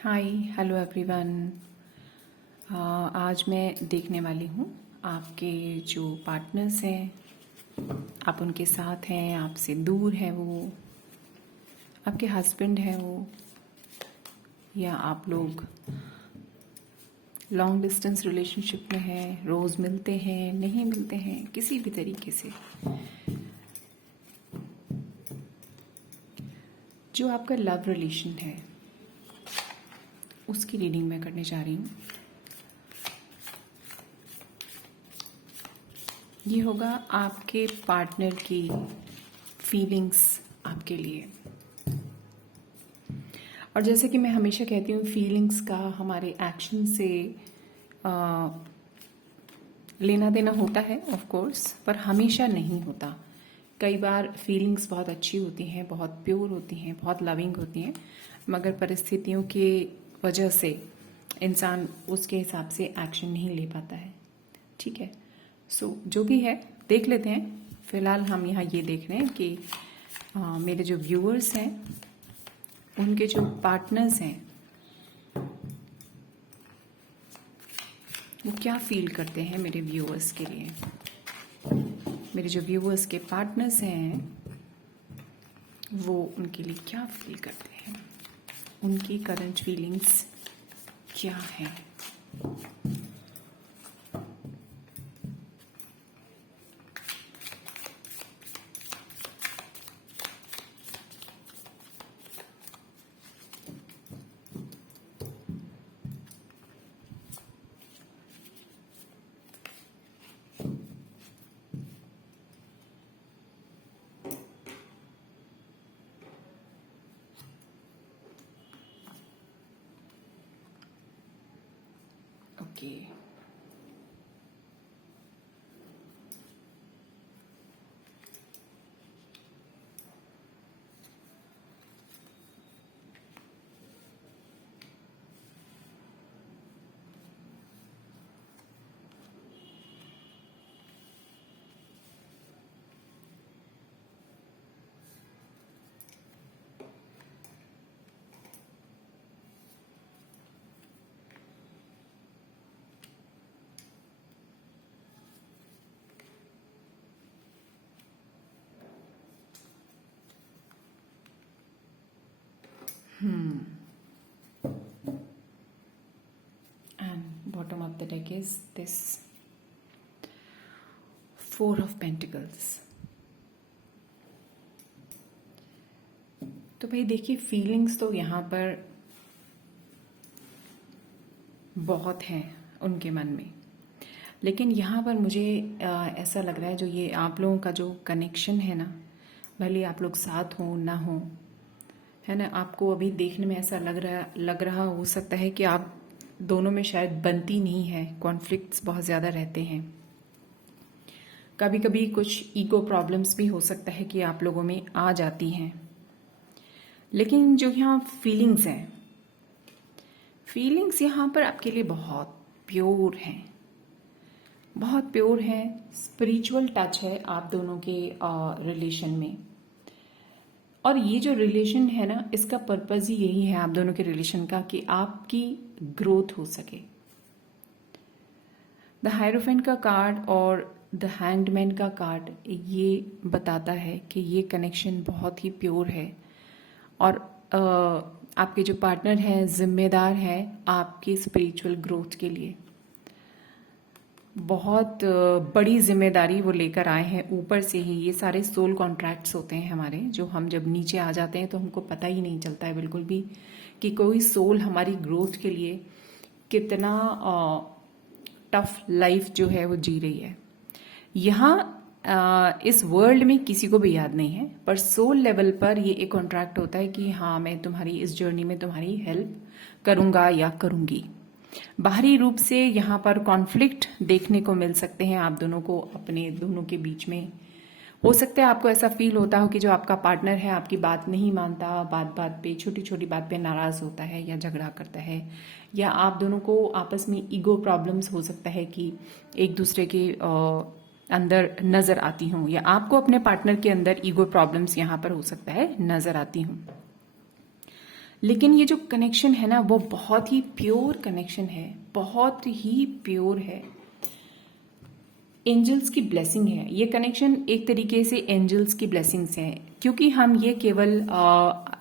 Hi hello everyone. आज मैं देखने वाली हूँ आपके जो पार्टनर्स हैं, आप उनके साथ हैं, आपसे दूर है वो, आपके हस्बैंड है वो, या आप लोग लॉन्ग डिस्टेंस रिलेशनशिप में हैं, रोज़ मिलते हैं, नहीं मिलते हैं, किसी भी तरीके से जो आपका लव रिलेशन है उसकी रीडिंग मैं करने जा रही हूँ। ये होगा आपके पार्टनर की फीलिंग्स आपके लिए। और जैसे कि मैं हमेशा कहती हूँ, फीलिंग्स का हमारे एक्शन से लेना देना होता है ऑफ कोर्स, पर हमेशा नहीं होता। कई बार फीलिंग्स बहुत अच्छी होती हैं, बहुत प्योर होती हैं, बहुत लविंग होती हैं, मगर परिस्थितियों के वजह से इंसान उसके हिसाब से एक्शन नहीं ले पाता है। ठीक है, सो जो भी है देख लेते हैं। फिलहाल हम यहाँ ये देख रहे हैं कि मेरे जो व्यूअर्स हैं उनके जो पार्टनर्स हैं वो क्या फील करते हैं मेरे व्यूअर्स के लिए। मेरे जो व्यूअर्स के पार्टनर्स हैं वो उनके लिए क्या फील करते हैं, उनकी करंट फीलिंग्स क्या है। Okay, and bottom of the deck is this Four of Pentacles। तो भाई देखिए, फीलिंग्स तो यहाँ पर बहुत हैं उनके मन में, लेकिन यहाँ पर मुझे ऐसा लग रहा है जो ये आप लोगों का जो कनेक्शन है ना, भले आप लोग साथ हो ना हो, है ना, आपको अभी देखने में ऐसा लग रहा हो सकता है कि आप दोनों में शायद बनती नहीं है, कॉन्फ्लिक्ट्स बहुत ज़्यादा रहते हैं। कभी कभी कुछ ईगो प्रॉब्लम्स भी हो सकता है कि आप लोगों में आ जाती हैं। लेकिन जो यहाँ फीलिंग्स हैं, फीलिंग्स यहाँ पर आपके लिए बहुत प्योर हैं, बहुत प्योर हैं। स्पिरिचुअल टच है आप दोनों के रिलेशन में। और ये जो रिलेशन है ना, इसका पर्पस ही यही है आप दोनों के रिलेशन का, कि आपकी ग्रोथ हो सके। द हायरोफेंट का कार्ड और द हैंगमैन का कार्ड ये बताता है कि ये कनेक्शन बहुत ही प्योर है, और आपके जो पार्टनर हैं जिम्मेदार हैं आपकी स्पिरिचुअल ग्रोथ के लिए। बहुत बड़ी जिम्मेदारी वो लेकर आए हैं ऊपर से ही। ये सारे सोल कॉन्ट्रैक्ट्स होते हैं हमारे, जो हम जब नीचे आ जाते हैं तो हमको पता ही नहीं चलता है बिल्कुल भी कि कोई सोल हमारी ग्रोथ के लिए कितना टफ लाइफ जो है वो जी रही है। यहाँ इस वर्ल्ड में किसी को भी याद नहीं है, पर सोल लेवल पर ये एक कॉन्ट्रैक्ट होता है कि हाँ, मैं तुम्हारी इस जर्नी में तुम्हारी हेल्प करूँगा या करूँगी। बाहरी रूप से यहाँ पर कॉन्फ्लिक्ट देखने को मिल सकते हैं आप दोनों को, अपने दोनों के बीच में। हो सकता है आपको ऐसा फील होता हो कि जो आपका पार्टनर है आपकी बात नहीं मानता, बात बात पे, छोटी छोटी बात पे नाराज होता है या झगड़ा करता है, या आप दोनों को आपस में ईगो प्रॉब्लम्स हो सकता है कि एक दूसरे के अंदर नजर आती हूँ, या आपको अपने पार्टनर के अंदर ईगो प्रॉब्लम्स यहाँ पर हो सकता है नजर आती हूँ। लेकिन ये जो कनेक्शन है ना वो बहुत ही प्योर कनेक्शन है, बहुत ही प्योर है। एंजल्स की ब्लेसिंग है ये कनेक्शन, एक तरीके से एंजल्स की ब्लेसिंग्स हैं, क्योंकि हम ये केवल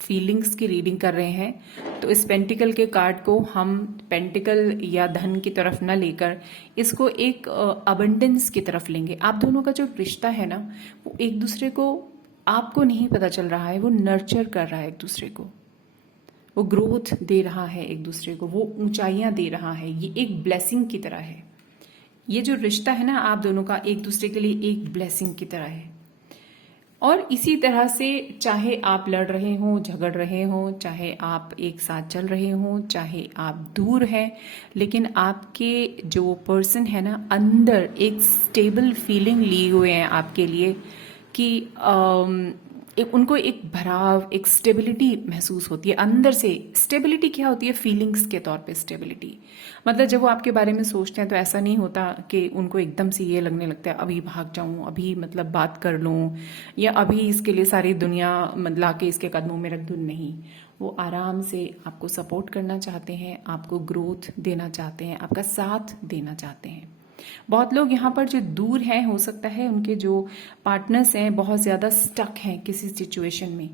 फीलिंग्स की रीडिंग कर रहे हैं। तो इस पेंटिकल के कार्ड को हम पेंटिकल या धन की तरफ न लेकर इसको एक अबंडेंस की तरफ लेंगे। आप दोनों का जो रिश्ता है ना वो एक दूसरे को, आपको नहीं पता चल रहा है, वो नर्चर कर रहा है एक दूसरे को, वो ग्रोथ दे रहा है एक दूसरे को, वो ऊंचाइयां दे रहा है। ये एक ब्लेसिंग की तरह है। ये जो रिश्ता है ना आप दोनों का एक दूसरे के लिए एक ब्लेसिंग की तरह है। और इसी तरह से चाहे आप लड़ रहे हो, झगड़ रहे हो, चाहे आप एक साथ चल रहे हो, चाहे आप दूर हैं, लेकिन आपके जो पर्सन है ना अंदर एक स्टेबल फीलिंग लिए हुए हैं आपके लिए कि एक उनको एक भराव, एक स्टेबिलिटी महसूस होती है अंदर से। स्टेबिलिटी क्या होती है? फीलिंग्स के तौर पे स्टेबिलिटी, मतलब जब वो आपके बारे में सोचते हैं तो ऐसा नहीं होता कि उनको एकदम से ये लगने लगता है अभी भाग जाऊं, अभी मतलब बात कर लूं, या अभी इसके लिए सारी दुनिया ला के इसके कदमों में रख दूं। नहीं, वो आराम से आपको सपोर्ट करना चाहते हैं, आपको ग्रोथ देना चाहते हैं, आपका साथ देना चाहते हैं। बहुत लोग यहाँ पर जो दूर हैं, हो सकता है उनके जो पार्टनर्स हैं बहुत ज़्यादा स्टक हैं किसी सिचुएशन में,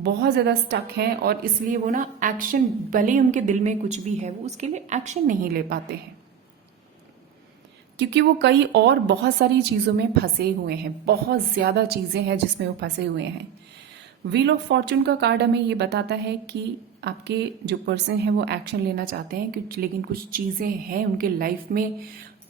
बहुत ज़्यादा स्टक हैं, और इसलिए वो ना एक्शन, भले ही उनके दिल में कुछ भी है वो उसके लिए एक्शन नहीं ले पाते हैं, क्योंकि वो कई और बहुत सारी चीज़ों में फंसे हुए हैं। बहुत ज़्यादा चीज़ें हैं जिसमें वो फंसे हुए हैं। व्हील ऑफ फॉर्चून का कार्ड हमें ये बताता है कि आपके जो पर्सन है वो एक्शन लेना चाहते हैं कुछ, लेकिन कुछ चीज़ें हैं उनके लाइफ में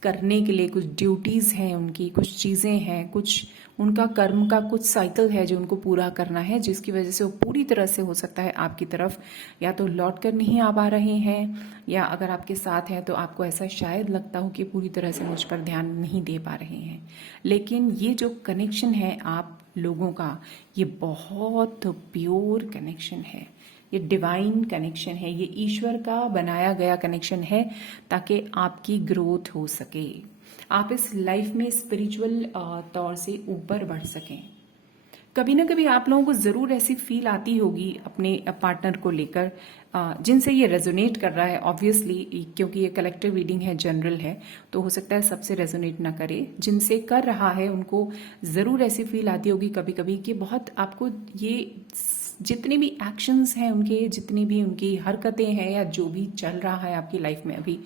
करने के लिए, कुछ ड्यूटीज़ हैं उनकी, कुछ चीज़ें हैं, कुछ उनका कर्म का कुछ साइकिल है जो उनको पूरा करना है, जिसकी वजह से वो पूरी तरह से हो सकता है आपकी तरफ या तो लौट कर नहीं आ पा रहे हैं, या अगर आपके साथ हैं तो आपको ऐसा शायद लगता हो कि पूरी तरह से मुझ पर ध्यान नहीं दे पा रहे हैं। लेकिन ये जो कनेक्शन है आप लोगों का, ये बहुत प्योर कनेक्शन है, ये डिवाइन कनेक्शन है, ये ईश्वर का बनाया गया कनेक्शन है ताकि आपकी ग्रोथ हो सके, आप इस लाइफ में स्पिरिचुअल तौर से ऊपर बढ़ सकें। कभी ना कभी आप लोगों को ज़रूर ऐसी फील आती होगी अपने पार्टनर को लेकर जिनसे ये रेजोनेट कर रहा है। ऑब्वियसली क्योंकि ये कलेक्टिव रीडिंग है, जनरल है, तो हो सकता है सबसे रेजोनेट ना करे। जिनसे कर रहा है उनको ज़रूर ऐसी फील आती होगी कभी कभी कि बहुत आपको ये जितने भी एक्शंस हैं उनके, जितनी भी उनकी हरकतें हैं या जो भी चल रहा है आपकी लाइफ में अभी,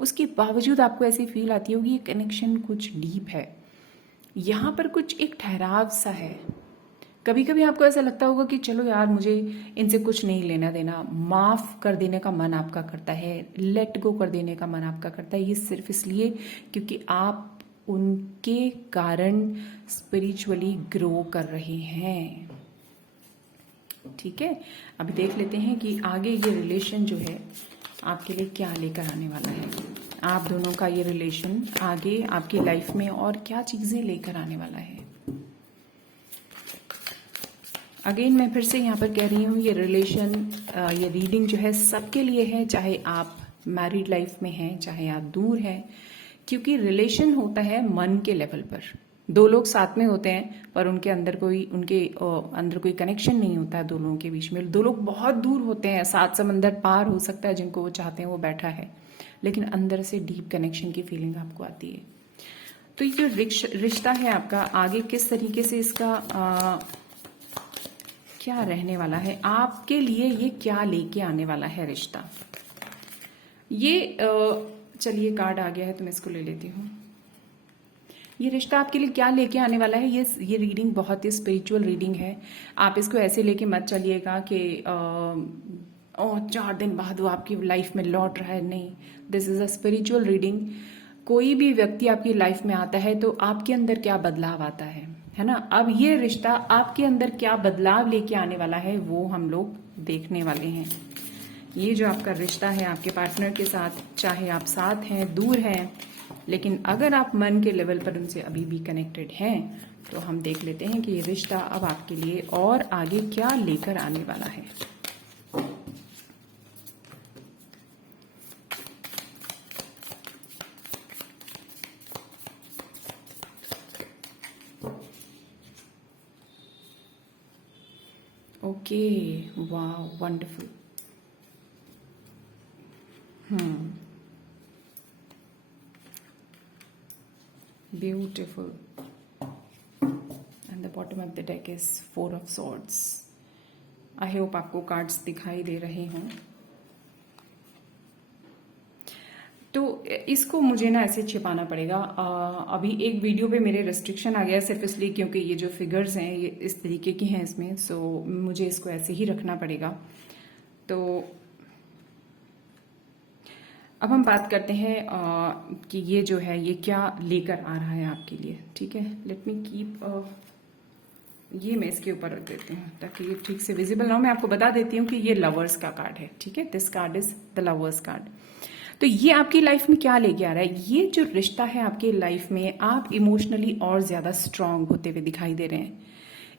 उसके बावजूद आपको ऐसी फील आती होगी ये कनेक्शन कुछ डीप है, यहाँ पर कुछ एक ठहराव सा है। कभी कभी आपको ऐसा लगता होगा कि चलो यार मुझे इनसे कुछ नहीं लेना देना, माफ कर देने का मन आपका करता है, लेट गो कर देने का मन आपका करता है। ये सिर्फ इसलिए क्योंकि आप उनके कारण स्पिरिचुअली ग्रो कर रहे हैं। ठीक है, अभी देख लेते हैं कि आगे ये रिलेशन जो है आपके लिए क्या लेकर आने वाला है। आप दोनों का ये रिलेशन आगे आपकी लाइफ में और क्या चीजें लेकर आने वाला है। अगेन मैं फिर से यहाँ पर कह रही हूँ, ये रिलेशन, ये रीडिंग जो है सबके लिए है, चाहे आप मैरिड लाइफ में हैं, चाहे आप दूर हैं, क्योंकि रिलेशन होता है मन के लेवल पर। दो लोग साथ में होते हैं पर उनके अंदर कोई कनेक्शन नहीं होता है दो लोगों के बीच में। दो लोग बहुत दूर होते हैं, 7 समंदर पार हो सकता है, जिनको वो चाहते हैं वो बैठा है, लेकिन अंदर से डीप कनेक्शन की फीलिंग आपको आती है। तो ये जो रिश्ता है आपका आगे किस तरीके से इसका क्या रहने वाला है आपके लिए, ये क्या लेके आने वाला है रिश्ता। ये चलिए कार्ड आ गया है तो मैं इसको ले लेती हूँ। ये रिश्ता आपके लिए क्या लेके आने वाला है। ये रीडिंग बहुत ही स्पिरिचुअल रीडिंग है। आप इसको ऐसे लेके मत चलिएगा कि 4 दिन बाद वो आपकी लाइफ में लौट रहा है, नहीं। This is a spiritual reading. कोई भी व्यक्ति आपकी लाइफ में आता है तो आपके अंदर क्या बदलाव आता है ना। अब ये रिश्ता आपके अंदर क्या बदलाव लेके आने वाला है वो हम लोग देखने वाले हैं। ये जो आपका रिश्ता है आपके पार्टनर के साथ, चाहे आप साथ हैं, दूर हैं, लेकिन अगर आप मन के लेवल पर उनसे अभी भी कनेक्टेड हैं, तो हम देख लेते हैं कि ये रिश्ता अब आपके लिए और आगे क्या लेकर आने वाला है। ओके, वाह, wonderful. Beautiful. And the bottom of the deck is 4 of swords. I hope आपको कार्ड्स दिखाई दे रहे हों। तो इसको मुझे ना ऐसे छिपाना पड़ेगा। अभी एक वीडियो पे मेरे रेस्ट्रिक्शन आ गया सिर्फ इसलिए क्योंकि ये जो फिगर्स हैं ये इस तरीके की हैं इसमें, सो मुझे इसको ऐसे ही रखना पड़ेगा। तो अब हम बात करते हैं कि ये जो है ये क्या लेकर आ रहा है आपके लिए। ठीक है, लेट मी कीप ये मैं इसके ऊपर रख देती हूँ ताकि ये ठीक से विजिबल ना हो। मैं आपको बता देती हूँ कि ये लवर्स का कार्ड है। ठीक है, this card is the lovers card. तो ये आपकी लाइफ में क्या लेके आ रहा है? ये जो रिश्ता है आपकी लाइफ में, आप इमोशनली और ज्यादा स्ट्रांग होते हुए दिखाई दे रहे हैं।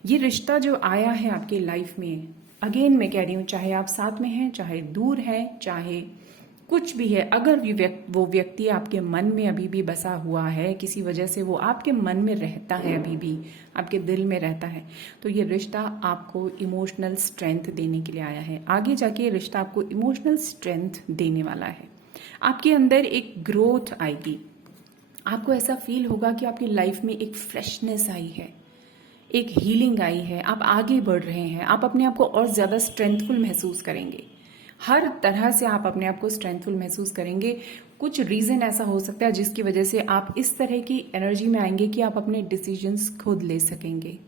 ये रिश्ता जो आया है आपकी लाइफ में, अगेन मैं कह रही हूँ, चाहे आप साथ में हैं, चाहे दूर है, चाहे कुछ भी है, अगर वो व्यक्ति आपके मन में अभी भी बसा हुआ है, किसी वजह से वो आपके मन में रहता है, अभी भी आपके दिल में रहता है, तो ये रिश्ता आपको इमोशनल स्ट्रेंथ देने के लिए आया है। आगे जाके ये रिश्ता आपको इमोशनल स्ट्रेंथ देने वाला है। आपके अंदर एक ग्रोथ आएगी। आपको ऐसा फील होगा कि आपकी लाइफ में एक फ्रेशनेस आई है, एक हीलिंग आई है, आप आगे बढ़ रहे हैं, आप अपने आप को और ज्यादा स्ट्रेंथफुल महसूस करेंगे। हर तरह से आप अपने आप को स्ट्रेंथफुल महसूस करेंगे। कुछ रीजन ऐसा हो सकता है जिसकी वजह से आप इस तरह की एनर्जी में आएंगे कि आप अपने डिसीजंस खुद ले सकेंगे।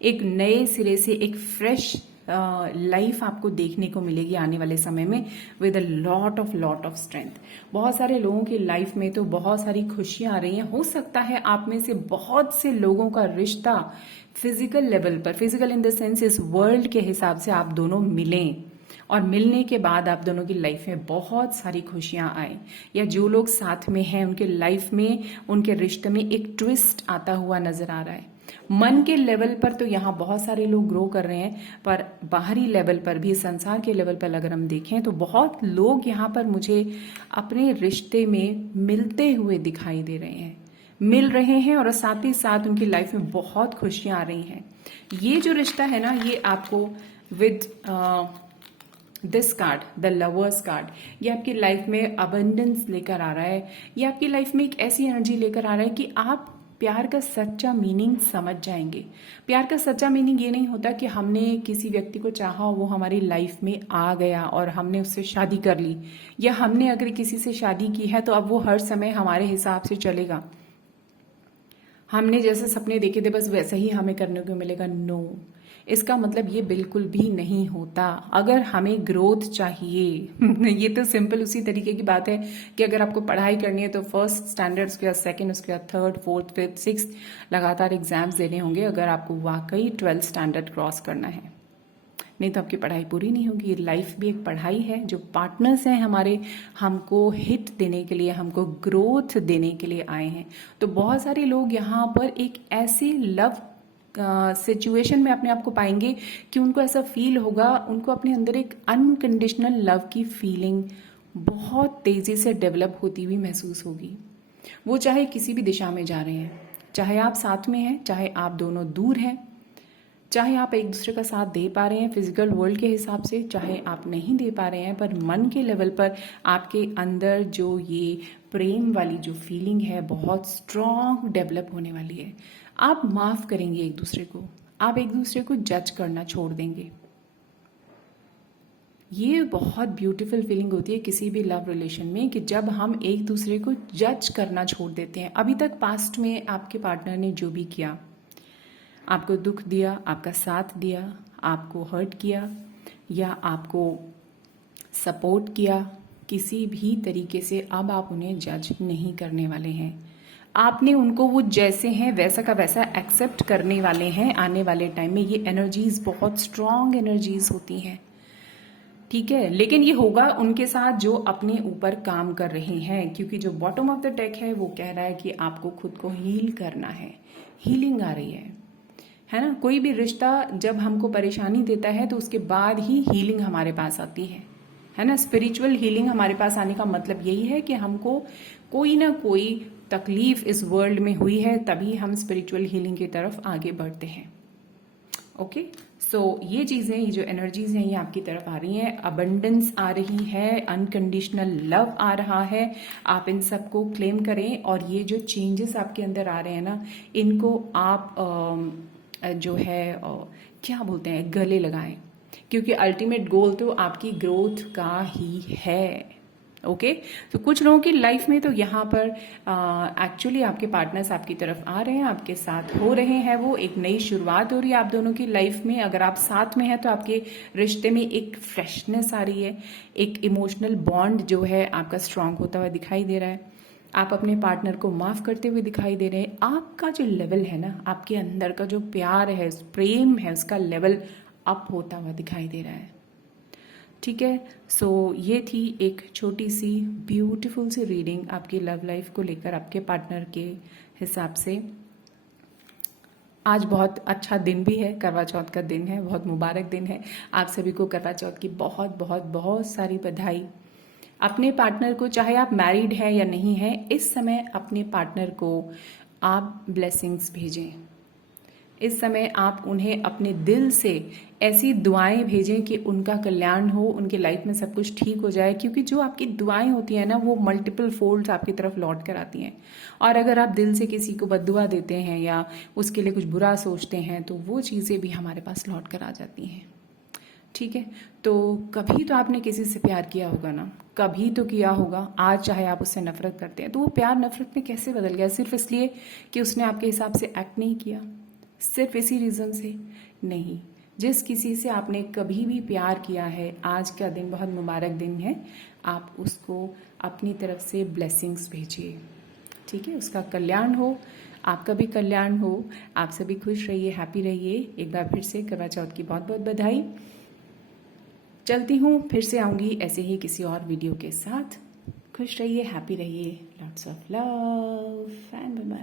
एक नए सिरे से एक फ्रेश लाइफ आपको देखने को मिलेगी आने वाले समय में with a lot of strength. बहुत सारे लोगों की लाइफ में तो बहुत सारी खुशियां आ रही हैं। हो सकता है आप में से बहुत से लोगों का रिश्ता फिजिकल लेवल पर, फिजिकल इन द सेंस इस वर्ल्ड के हिसाब से आप दोनों मिलें और मिलने के बाद आप दोनों की लाइफ में बहुत सारी खुशियां आए, या जो लोग साथ में हैं उनके लाइफ में, उनके रिश्ते में एक ट्विस्ट आता हुआ नजर आ रहा है। मन के लेवल पर तो यहाँ बहुत सारे लोग ग्रो कर रहे हैं, पर बाहरी लेवल पर भी, संसार के लेवल पर अगर हम देखें तो बहुत लोग यहाँ पर मुझे अपने रिश्ते में मिलते हुए दिखाई दे रहे हैं, मिल रहे हैं, और साथ ही साथ उनकी लाइफ में बहुत खुशियां आ रही हैं। ये जो रिश्ता है ना, ये आपको with this card, the lovers card, ये आपकी लाइफ में अबंडेंस लेकर आ रहा है। ये आपकी लाइफ में एक ऐसी एनर्जी लेकर आ रहा है कि आप प्यार का सच्चा मीनिंग समझ जाएंगे। प्यार का सच्चा मीनिंग ये नहीं होता कि हमने किसी व्यक्ति को चाहा, वो हमारी लाइफ में आ गया और हमने उससे शादी कर ली, या हमने अगर किसी से शादी की है तो अब वो हर समय हमारे हिसाब से चलेगा, हमने जैसे सपने देखे थे बस वैसा ही हमें करने को मिलेगा। नो, इसका मतलब ये बिल्कुल भी नहीं होता। अगर हमें ग्रोथ चाहिए ये तो सिंपल उसी तरीके की बात है कि अगर आपको पढ़ाई करनी है तो फर्स्ट स्टैंडर्ड, उसके बाद सेकेंड, उसके बाद थर्ड, फोर्थ, फिफ्थ, सिक्स्थ लगातार एग्जाम्स देने होंगे अगर आपको वाकई 12th स्टैंडर्ड क्रॉस करना है, नहीं तो आपकी पढ़ाई पूरी नहीं होगी। लाइफ भी एक पढ़ाई है। जो पार्टनर्स हैं हमारे, हमको हिट देने के लिए, हमको ग्रोथ देने के लिए आए हैं। तो बहुत सारे लोग यहाँ पर एक ऐसी लव सिचुएशन में अपने आप को पाएंगे कि उनको ऐसा फील होगा, उनको अपने अंदर एक अनकंडीशनल लव की फीलिंग बहुत तेजी से डेवलप होती हुई महसूस होगी। वो चाहे किसी भी दिशा में जा रहे हैं, चाहे आप साथ में हैं, चाहे आप दोनों दूर हैं, चाहे आप एक दूसरे का साथ दे पा रहे हैं फिजिकल वर्ल्ड के हिसाब से, चाहे आप नहीं दे पा रहे हैं, पर मन के लेवल पर आपके अंदर जो ये प्रेम वाली जो फीलिंग है बहुत स्ट्रॉन्ग डेवलप होने वाली है। आप माफ करेंगे एक दूसरे को, आप एक दूसरे को जज करना छोड़ देंगे। ये बहुत ब्यूटीफुल फीलिंग होती है किसी भी लव रिलेशन में कि जब हम एक दूसरे को जज करना छोड़ देते हैं। अभी तक पास्ट में आपके पार्टनर ने जो भी किया, आपको दुख दिया, आपका साथ दिया, आपको हर्ट किया या आपको सपोर्ट किया, किसी भी तरीके से अब आप उन्हें जज नहीं करने वाले हैं। आपने उनको वो जैसे हैं वैसा का वैसा एक्सेप्ट करने वाले हैं। आने वाले टाइम में ये एनर्जीज बहुत स्ट्रॉन्ग एनर्जीज होती हैं, ठीक है। लेकिन ये होगा उनके साथ जो अपने ऊपर काम कर रहे हैं, क्योंकि जो बॉटम ऑफ द डेक है वो कह रहा है कि आपको खुद को हील करना है। हीलिंग आ रही है ना। कोई भी रिश्ता जब हमको परेशानी देता है तो उसके बाद ही हीलिंग हमारे पास आती है ना। स्पिरिचुअल हीलिंग हमारे पास आने का मतलब यही है कि हमको कोई ना कोई तकलीफ इस वर्ल्ड में हुई है, तभी हम स्पिरिचुअल हीलिंग की तरफ आगे बढ़ते हैं। ओके, सो ये चीजें, ये जो एनर्जीज हैं, ये आपकी तरफ आ रही हैं। अबंडेंस आ रही है, अनकंडीशनल लव आ रहा है। आप इन सबको क्लेम करें, और ये जो चेंजेस आपके अंदर आ रहे हैं ना, इनको आप जो है क्या बोलते हैं, गले लगाएं, क्योंकि अल्टीमेट गोल तो आपकी ग्रोथ का ही है। ओके, तो कुछ लोगों की लाइफ में तो यहाँ पर एक्चुअली आपके पार्टनर्स आपकी तरफ आ रहे हैं, आपके साथ हो रहे हैं, वो एक नई शुरुआत हो रही है आप दोनों की लाइफ में। अगर आप साथ में हैं तो आपके रिश्ते में एक फ्रेशनेस आ रही है, एक इमोशनल बॉन्ड जो है आपका स्ट्रांग होता हुआ दिखाई दे रहा है। आप अपने पार्टनर को माफ करते हुए दिखाई दे रहे हैं। आपका जो लेवल है ना, आपके अंदर का जो प्यार है, प्रेम है, उसका लेवल अप होता हुआ दिखाई दे रहा है। ठीक है, सो ये थी एक छोटी सी ब्यूटीफुल सी रीडिंग आपकी लव लाइफ को लेकर, आपके पार्टनर के हिसाब से। आज बहुत अच्छा दिन भी है, करवा चौथ का दिन है, बहुत मुबारक दिन है। आप सभी को करवा चौथ की बहुत बहुत बहुत सारी बधाई। अपने पार्टनर को, चाहे आप मैरिड हैं या नहीं हैं, इस समय अपने पार्टनर को आप ब्लेसिंग्स भेजें। इस समय आप उन्हें अपने दिल से ऐसी दुआएं भेजें कि उनका कल्याण हो, उनकी लाइफ में सब कुछ ठीक हो जाए, क्योंकि जो आपकी दुआएं होती हैं ना, वो मल्टीपल फोल्ड्स आपकी तरफ लौट कर आती हैं। और अगर आप दिल से किसी को बद्दुआ देते हैं या उसके लिए कुछ बुरा सोचते हैं, तो वो चीज़ें भी हमारे पास लौट कर आ जाती हैं। ठीक है, तो कभी तो आपने किसी से प्यार किया होगा ना, कभी तो किया होगा। आज चाहे आप उससे नफरत करते हैं, तो वो प्यार नफरत में कैसे बदल गया? सिर्फ इसलिए कि उसने आपके हिसाब से एक्ट नहीं किया, सिर्फ इसी रीज़न से नहीं। जिस किसी से आपने कभी भी प्यार किया है, आज का दिन बहुत मुबारक दिन है, आप उसको अपनी तरफ से ब्लेसिंग्स भेजिए। ठीक है, उसका कल्याण हो, आपका भी कल्याण हो, आप सभी खुश रहिए, हैप्पी रहिए। एक बार फिर से करवा चौथ की बहुत बहुत बधाई। चलती हूँ, फिर से आऊँगी ऐसे ही किसी और वीडियो के साथ। खुश रहिए, हैप्पी रहिए, lots of love and bye.